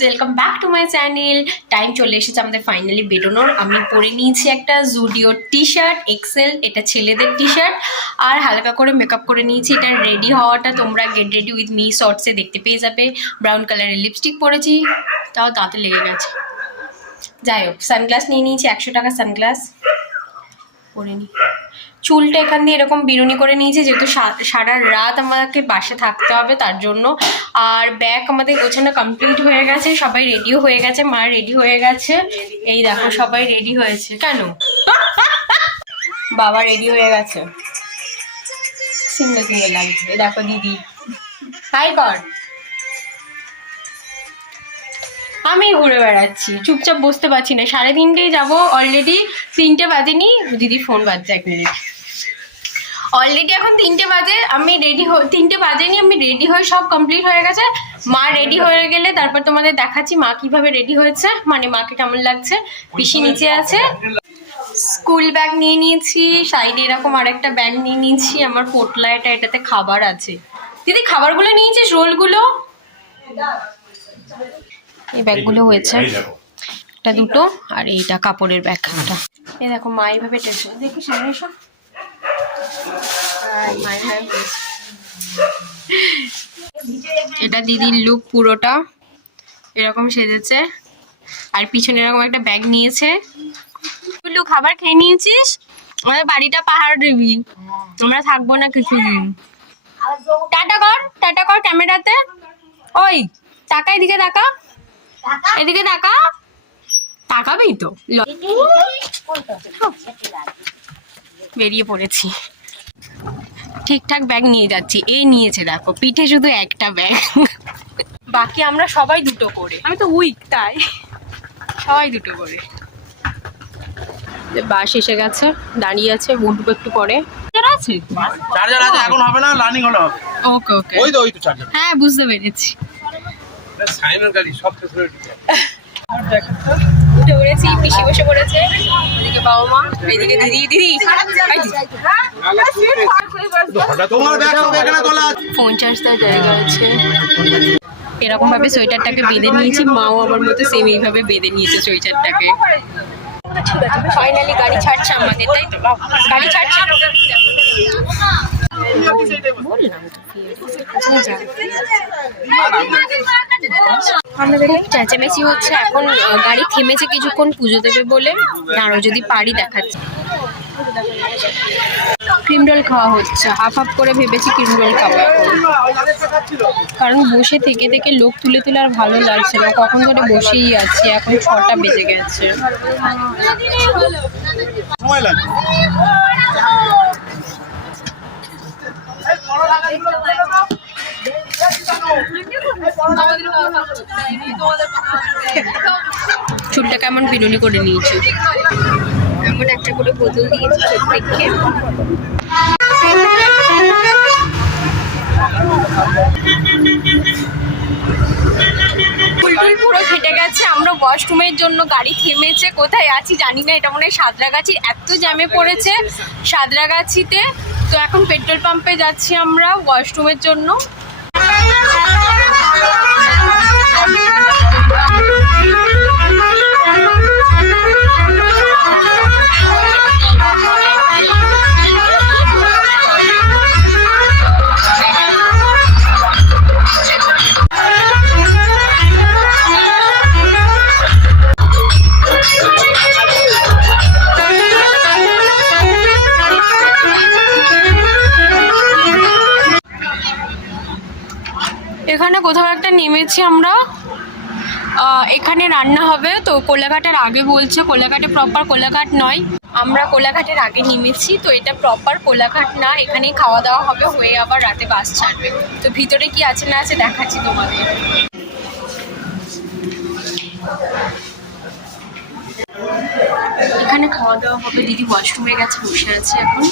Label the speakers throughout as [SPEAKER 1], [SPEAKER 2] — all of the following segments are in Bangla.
[SPEAKER 1] Welcome back to my channel time চলে এসেছে আমাদের ফাইনালি বেরোনোর। আমি পরে নিয়েছি একটা জুডিও টি শার্ট এক্সেল এটা ছেলেদের টি শার্ট আর হালকা করে মেকআপ করে নিয়েছি। এটা রেডি হওয়াটা তোমরা গেট রেডি উইথ মি শর্টসে দেখতে পেয়ে যাবে। ব্রাউন কালারের লিপস্টিক পরেছি, তাও দাঁতে লেগে গেছে। যাই হোক সানগ্লাস নিয়ে নিয়েছি, একশো টাকা সানগ্লাস পরে নি। চুলটা এখান দিয়ে এরকম বিরুনি করে নিয়েছি, যেহেতু সারা রাত আমাকে বাসে থাকতে হবে তার জন্য। আর ব্যাগ আমাদের গোছানো কমপ্লিট হয়ে গেছে, সবাই রেডিও হয়ে গেছে, মা রেডি হয়ে গেছে। এই দেখো সবাই রেডি হয়েছে, কেন? বাবা রেডি হয়ে গেছে। সিঙ্গেল সিঙ্গেল লাগছে দেখো দিদি। হাই কর। আমি ঘুরে বেড়াচ্ছি, চুপচাপ বসতে পারছি না। সাড়ে তিনটেই যাব অলরেডি তিনটে বাজেনি, দিদি ফোন বাজছে এক মিনিট অলরেডি এখন তিনটে বাজে আমি রেডি তিনটে বাজেনি আমি রেডি হয়ে সব কমপ্লিট হয়ে গেছে। মা রেডি হয়ে গেলে তারপর তোমাদের দেখাচ্ছি মা কীভাবে রেডি হয়েছে মানে মাকে কেমন লাগছে পিসি নিচে আছে। স্কুল ব্যাগ নিয়ে নিয়েছি সাইডে এরকম আরেকটা ব্যাগ নিয়ে নিয়েছি আমার পোটলা এটা এটাতে খাবার আছে। দিদি খাবারগুলো নিয়েছিস রোলগুলো? এই ব্যাগগুলো হয়েছে। এটা দুটো আর এইটা কাপড়ের ব্যাগ একটা। এই দেখো মা এইভাবে টেনশন দেখি সামনে এসো আর মায়ের হয়ে হয়েছে। এটা দিদির লুক পুরোটা। এরকম সেজেছে। আর পিছনে এরকম একটা ব্যাগ নিয়েছে। লু খাবার খেয়ে নিয়েছিস? আমাদের বাড়িটা পাহাড় দেবি। আমরা থাকব না কিছুদিন। টাটা কর টাটা কর ক্যামেরাতে। ওই টাকা এদিকে তাকা। এদিকে তাকা। তাকাবেই তো। বেরিয়ে পড়েছি। ঠিকঠাক ব্যাগ নিয়ে যাচ্ছি। এই নিয়েছে দেখো পিঠে শুধু একটা ব্যাগ বাকি আমরা সবাই দুটো করে।
[SPEAKER 2] আমি তো উইক তাই।
[SPEAKER 1] সবাই দুটো করে। বাস এসে গেছে দাঁড়িয়ে আছে উঠবো একটু পরে। আছে?
[SPEAKER 3] চার্জার আছে এখন হবে না লার্নিং হলে হবে।
[SPEAKER 1] ওকে ওকে
[SPEAKER 3] ওই তো ওই তো চার্জার
[SPEAKER 1] হ্যাঁ বুঝতে পেরেছি।
[SPEAKER 3] সাইনের গাড়ি সব ফেসিলিটি
[SPEAKER 1] উঠে পড়েছি পিসি বসে পড়েছে। ওদিকে বাবা মা এদিকে দিদি দিদি ফোন চার্জ দেওয়ার জায়গা আছে। এরকম ভাবে সোয়েটারটাকে বেঁধে নিয়েছি মাও আমার মতো সেম এইভাবে বেঁধে নিয়েছে সোয়েটারটাকে। ফাইনালি গাড়ি ছাড়ছে আমাদের তাই তো? গাড়ি ছাড়ছে? বললাম খুব চেঁচামেচি হচ্ছে। এখন গাড়ি থেমেছে কিছুক্ষণ পুজো দেবে বলে। আরও যদি পারি দেখাচ্ছি। ক্রিম রোল খাওয়া হচ্ছে। হাফ হাফ করে ভেবেছি ক্রিম রোল খাব। কারণ বসে থেকে থেকে লোক তুলে তুলে আর ভালো লাগছে না। কখন ধরে বসেই আছি এখন ছটা বেজে গেছে।
[SPEAKER 3] সময়
[SPEAKER 1] চুলটা কেমন বিনুনি করে নিয়েছি? এমন একটা করে বোতল দিয়েছি প্রত্যেককে। ফুলটুল পুরো ফেটে গেছে আমরা ওয়াশরুমের জন্য গাড়ি থেমেছে। কোথায় আছি জানি না এটা মনে হয় সাদরাগাছির এত জ্যামে পড়েছে সাদরাগাছিতে তো এখন পেট্রোল পাম্পে যাচ্ছি আমরা ওয়াশরুমের জন্য। এখানে কোথাও একটা নেমেছি আমরা। এখানে রান্না হবে। তো কোলাঘাটের আগে বলছে, কোলাঘাটে প্রপার কোলাঘাট নয়। আমরা কোলাঘাটের আগে নেমেছি, তো এটা প্রপার কোলাঘাট না। এখানেই খাওয়া দাওয়া হবে, হয়ে আবার রাতে বাস ছাড়বে। তো ভিতরে কি আছে না আছে দেখাচ্ছি তোমাদের। এখানে খাওয়া দাওয়া হবে, দিদি ওয়াশরুমে গেছে, বসে আছে এখন।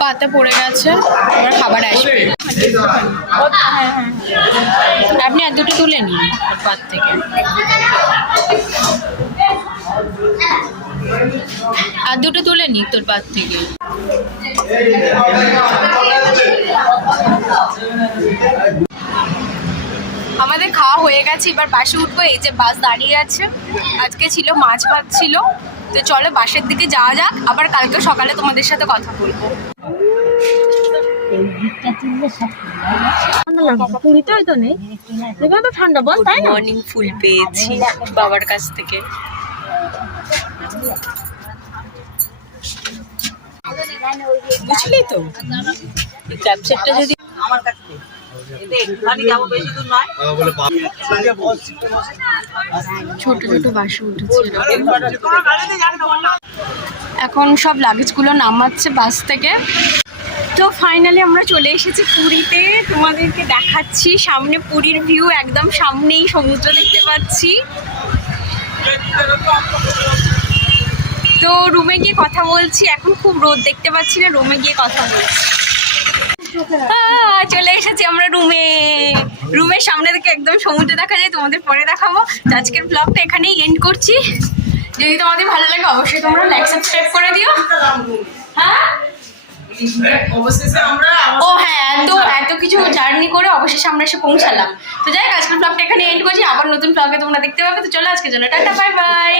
[SPEAKER 1] পাতা পড়ে গেছে, আমার খাবার আসবে। আপনি আর দুটো তুলে নিন পাত থেকে। আর দুটো তুলে নি তোর পাত থেকে। আমাদের খাওয়া হয়ে গেছে, এবার বাসে উঠবো, এই যে বাস দাঁড়িয়ে আছে। আজকে ছিল, মাছ ভাত ছিল। তো চলো বাসের দিকে যাওয়া যাক আবার কালকে সকালে তোমাদের সাথে কথা বলব।
[SPEAKER 2] পুরীতেই তো নেই। এখানে ঠান্ডা বল তাই না?
[SPEAKER 1] মর্নিং ফুল পেয়েছি বাবার কাছ থেকে। বুঝলি তো? ক্যাপচারটা যদি ছোট ছোট বাসে উঠেছে এখন সব লাগেজগুলো নামাচ্ছে বাস থেকে। তো ফাইনালি আমরা চলে এসেছি পুরীতে। তোমাদেরকে দেখাচ্ছি সামনে পুরীর ভিউ একদম সামনেই সমুদ্র দেখতে পাচ্ছি। তো রুমে গিয়ে কথা বলছি। এখন খুব রোদ দেখতে পাচ্ছি না রুমে গিয়ে কথা বলছি। চলে এসেছি আমরা রুমে। রুমের সামনে থেকে একদম সমুদ্র দেখা যায় তোমাদের পরে দেখাবো। আজকের ব্লগটা এখানেই এন্ড করছি। যদি তোমাদের ভালো লাগে অবশ্যই তোমরা লাইক সাবস্ক্রাইব করে দিও। হ্যাঁ? ও হ্যাঁ এত এত কিছু জার্নি করে অবশেষে আমরা এসে পৌঁছালাম। তো যাই আজকের ব্লগটা এখানে এন্ড করছি। আবার নতুন ব্লগে তোমরা দেখতে পাবে। তো চলো আজকে জন্য টাটা বাই বাই